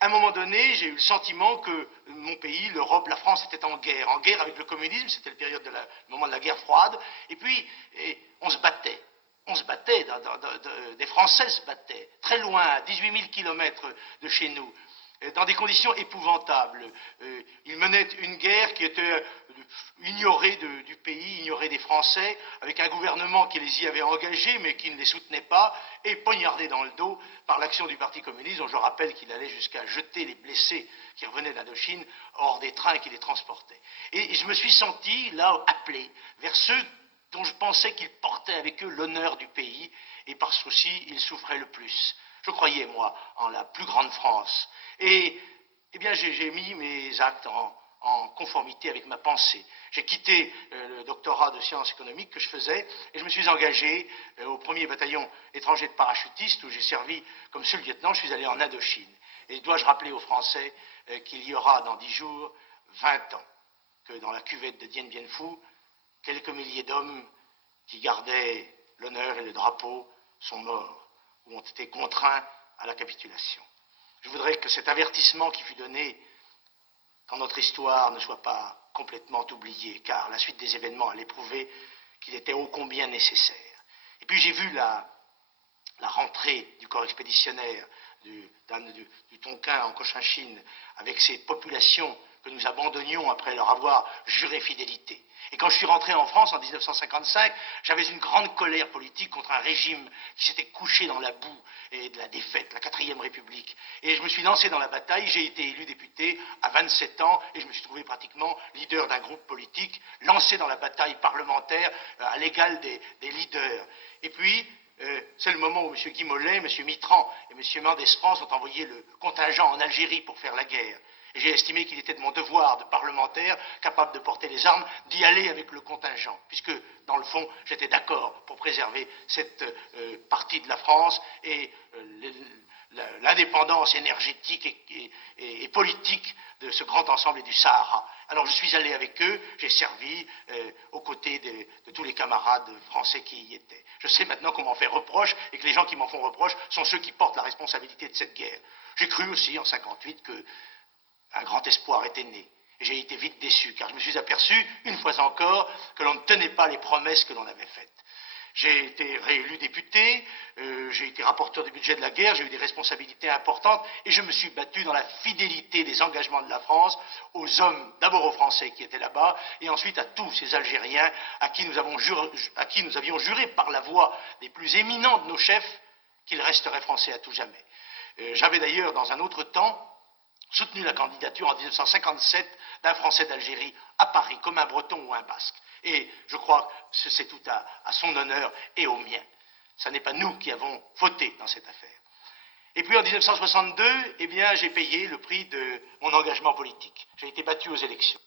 à un moment donné, j'ai eu le sentiment que mon pays, l'Europe, la France était en guerre avec le communisme, c'était le moment de la guerre froide, et puis on se battait. On se battait, des Français se battaient, très loin, à 18 000 kilomètres de chez nous, dans des conditions épouvantables. Ils menaient une guerre qui était ignorée du pays, ignorée des Français, avec un gouvernement qui les y avait engagés, mais qui ne les soutenait pas, et poignardés dans le dos par l'action du Parti communiste, dont je rappelle qu'il allait jusqu'à jeter les blessés qui revenaient d'Indochine hors des trains qui les transportaient. Et je me suis senti, là, appelé vers ceux dont je pensais qu'ils portaient avec eux l'honneur du pays, et parce qu'aussi ils souffraient le plus. Je croyais, moi, en la plus grande France. Et, eh bien, j'ai mis mes actes en conformité avec ma pensée. J'ai quitté le doctorat de sciences économiques que je faisais, et je me suis engagé au 1er bataillon étranger de parachutistes, où j'ai servi comme seul lieutenant. Je suis allé en Indochine. Et dois-je rappeler aux Français qu'il y aura dans 10 jours 20 ans que dans la cuvette de Dien Bien Phu, quelques milliers d'hommes qui gardaient l'honneur et le drapeau sont morts ou ont été contraints à la capitulation. Je voudrais que cet avertissement qui fut donné dans notre histoire ne soit pas complètement oublié, car la suite des événements allait prouver qu'il était ô combien nécessaire. Et puis j'ai vu la rentrée du corps expéditionnaire du Tonkin en Cochinchine, avec ces populations que nous abandonnions après leur avoir juré fidélité. Et quand je suis rentré en France en 1955, j'avais une grande colère politique contre un régime qui s'était couché dans la boue et de la défaite, la 4e République. Et je me suis lancé dans la bataille, j'ai été élu député à 27 ans et je me suis trouvé pratiquement leader d'un groupe politique, lancé dans la bataille parlementaire à l'égal des leaders. Et puis, c'est le moment où M. Guy Mollet, M. Mitterrand et M. Mendès France ont envoyé le contingent en Algérie pour faire la guerre. Et j'ai estimé qu'il était de mon devoir de parlementaire, capable de porter les armes, d'y aller avec le contingent, puisque, dans le fond, j'étais d'accord pour préserver cette partie de la France et l'indépendance énergétique et politique de ce grand ensemble et du Sahara. Alors je suis allé avec eux, j'ai servi aux côtés de tous les camarades français qui y étaient. Je sais maintenant qu'on m'en fait reproche et que les gens qui m'en font reproche sont ceux qui portent la responsabilité de cette guerre. J'ai cru aussi en 1958 qu'un grand espoir était né. Et j'ai été vite déçu, car je me suis aperçu, une fois encore, que l'on ne tenait pas les promesses que l'on avait faites. J'ai été réélu député, j'ai été rapporteur du budget de la guerre, j'ai eu des responsabilités importantes et je me suis battu dans la fidélité des engagements de la France aux hommes, d'abord aux Français qui étaient là-bas et ensuite à tous ces Algériens à qui nous avions juré par la voix des plus éminents de nos chefs qu'ils resteraient français à tout jamais. J'avais d'ailleurs, dans un autre temps, soutenu la candidature en 1957 d'un Français d'Algérie à Paris, comme un Breton ou un Basque. Et je crois que c'est tout à son honneur et au mien. Ce n'est pas nous qui avons voté dans cette affaire. Et puis en 1962, eh bien, j'ai payé le prix de mon engagement politique. J'ai été battu aux élections.